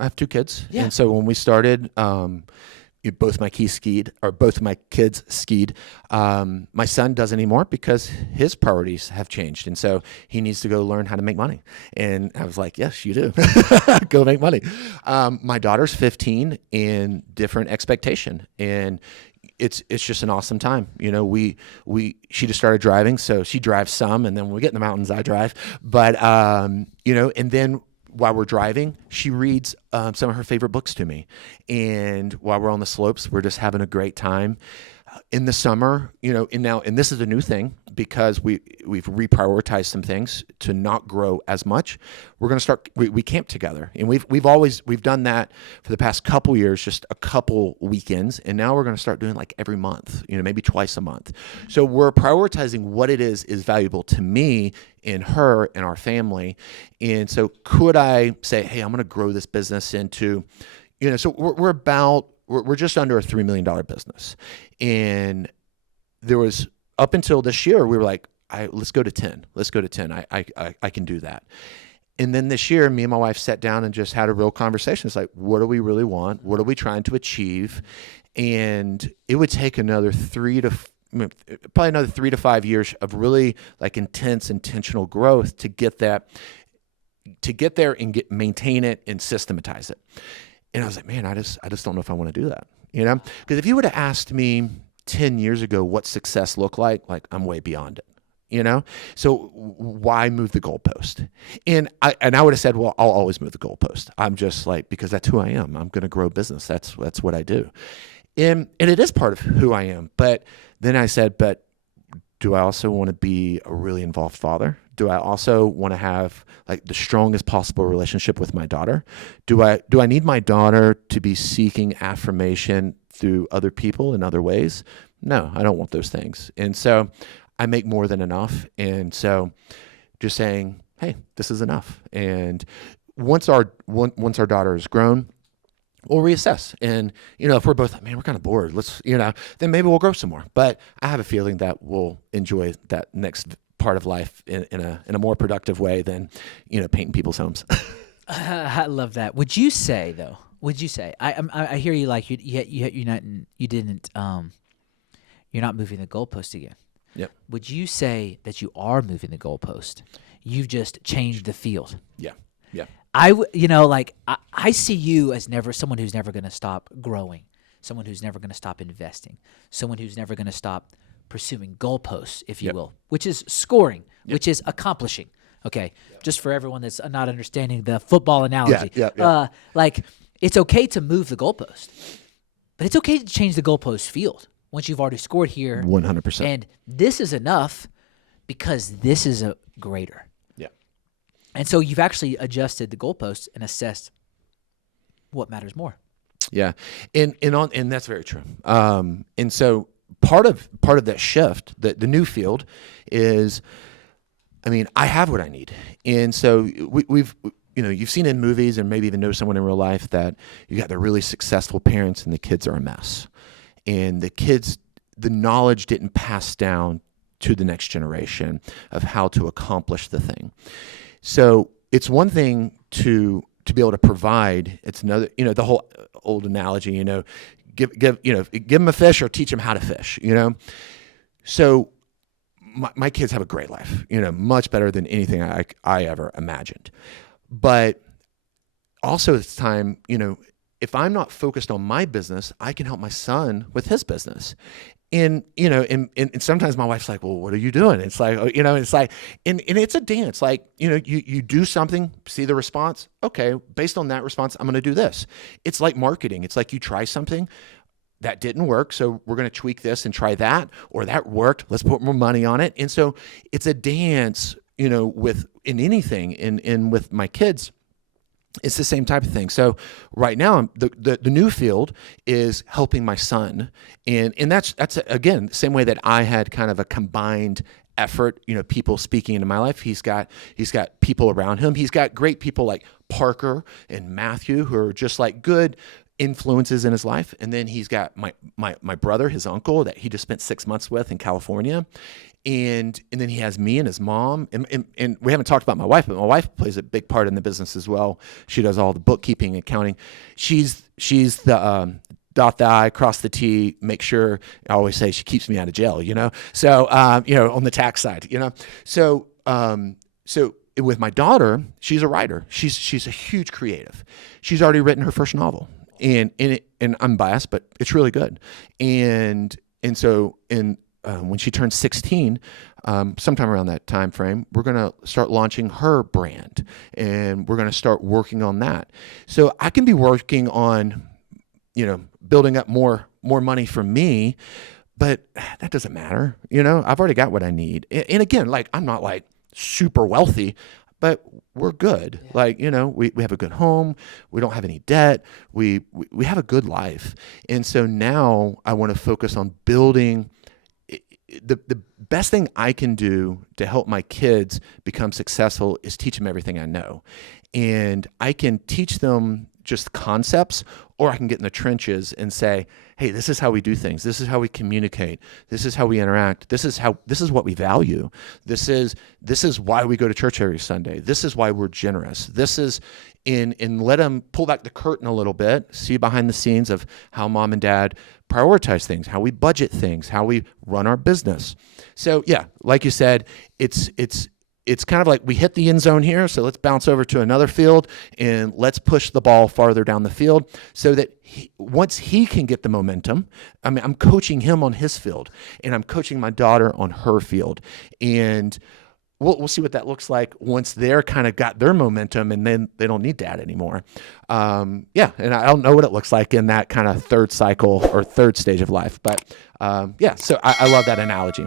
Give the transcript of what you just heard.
I have two kids. Yeah. And so when we started, both my kids skied. My son doesn't anymore because his priorities have changed. And so he needs to go learn how to make money. And I was like, yes, you do. Go make money. My daughter's 15 in different expectation. And it's just an awesome time. She just started driving, so she drives some, and then when we get in the mountains, I drive. But, and then while we're driving, she reads some of her favorite books to me. And while we're on the slopes, we're just having a great time. In the summer, and this is a new thing because we've reprioritized some things to not grow as much. We're going to start. We camp together, and we've done that for the past couple years, just a couple weekends, and now we're going to start doing like every month, maybe twice a month. So we're prioritizing what it is valuable to me and her and our family. And so could I say, hey, I'm going to grow this business into, so we're just under a $3 million business. And there was, up until this year, we were like, let's go to 10. Let's go to 10. I can do that. And then this year, me and my wife sat down and just had a real conversation. It's like, what do we really want? What are we trying to achieve? And it would take another 3 to 5 years of really like intentional growth to get there and maintain it and systematize it. And I was like, man, I just don't know if I want to do that, because if you would have asked me 10 years ago what success looked like I'm way beyond it, so why move the goalpost? And I would have said, well, I'll always move the goalpost. I'm just like, because that's who I am. I'm going to grow business. That's what I do. And it is part of who I am. But then I said, but do I also want to be a really involved father? Do I also want to have like the strongest possible relationship with my daughter? Do I need my daughter to be seeking affirmation through other people in other ways? No, I don't want those things. And so I make more than enough. And so just saying, hey, this is enough. And once our daughter is grown, we'll reassess. And, if we're both, man, we're kind of bored, then maybe we'll grow some more. But I have a feeling that we'll enjoy that next part of life in a more productive way than, painting people's homes. I love that. Would you say I hear you, like you're not moving the goalpost again. Yep. Would you say that you are moving the goalpost? You've just changed the field. Yeah. Yeah. I see you as someone who's never going to stop growing, someone who's never going to stop investing, someone who's never going to stop pursuing goalposts, if you will, which is scoring, which is accomplishing. Okay, just for everyone that's not understanding the football analogy. It's okay to move the goalpost, but it's okay to change the goalpost field once you've already scored here. 100%. And this is enough because this is a greater. Yeah. And so you've actually adjusted the goalposts and assessed what matters more. Yeah, and that's very true. And so part of that shift, the new field, is, I have what I need, and so we've you've seen in movies and maybe even know someone in real life that you got the really successful parents and the kids are a mess, and the knowledge didn't pass down to the next generation of how to accomplish the thing. So it's one thing to be able to provide. It's another, the whole old analogy, give them a fish or teach them how to fish, So my kids have a great life, much better than anything I ever imagined. But also it's time, if I'm not focused on my business, I can help my son with his business. And, and sometimes my wife's like, well, what are you doing? It's like, and it's a dance. Like, you do something, see the response. Okay, based on that response, I'm going to do this. It's like marketing. It's like you try something that didn't work. So we're going to tweak this and try that, or that worked. Let's put more money on it. And so it's a dance, in anything and with my kids. It's the same type of thing. So right now, the new field is helping my son, and that's again same way that I had kind of a combined effort. People speaking into my life. He's got people around him. He's got great people like Parker and Matthew who are just like good influences in his life. And then he's got my brother, his uncle, that he just spent 6 months with in California. And then he has me and his mom. And we haven't talked about my wife, but my wife plays a big part in the business as well. She does all the bookkeeping, accounting. She's the dot the I, cross the T, make sure, I always say she keeps me out of jail, So, on the tax side, So, so with my daughter, she's a writer. She's a huge creative. She's already written her first novel. And I'm biased, but it's really good. And so when she turns 16, sometime around that time frame, we're going to start launching her brand, and we're going to start working on that. So I can be working on, building up more money for me, but that doesn't matter. I've already got what I need. And again, like, I'm not like super wealthy, but we're good. Yeah. Like, we have a good home. We don't have any debt. We have a good life. And so now I want to focus on building. The best thing I can do to help my kids become successful is teach them everything I know. And I can teach them just concepts, or I can get in the trenches and say, hey, this is how we do things. This is how we communicate. This is how we interact. This is what we value. This is why we go to church every Sunday. This is why we're generous. This is and let them pull back the curtain a little bit, see behind the scenes of how mom and dad prioritize things, how we budget things, how we run our business. So yeah, like you said, it's kind of like we hit the end zone here, so let's bounce over to another field and let's push the ball farther down the field so that once he can get the momentum, I'm coaching him on his field, and I'm coaching my daughter on her field. And we'll see what that looks like once they're kind of got their momentum, and then they don't need dad anymore. And I don't know what it looks like in that kind of third cycle or third stage of life. But so I love that analogy.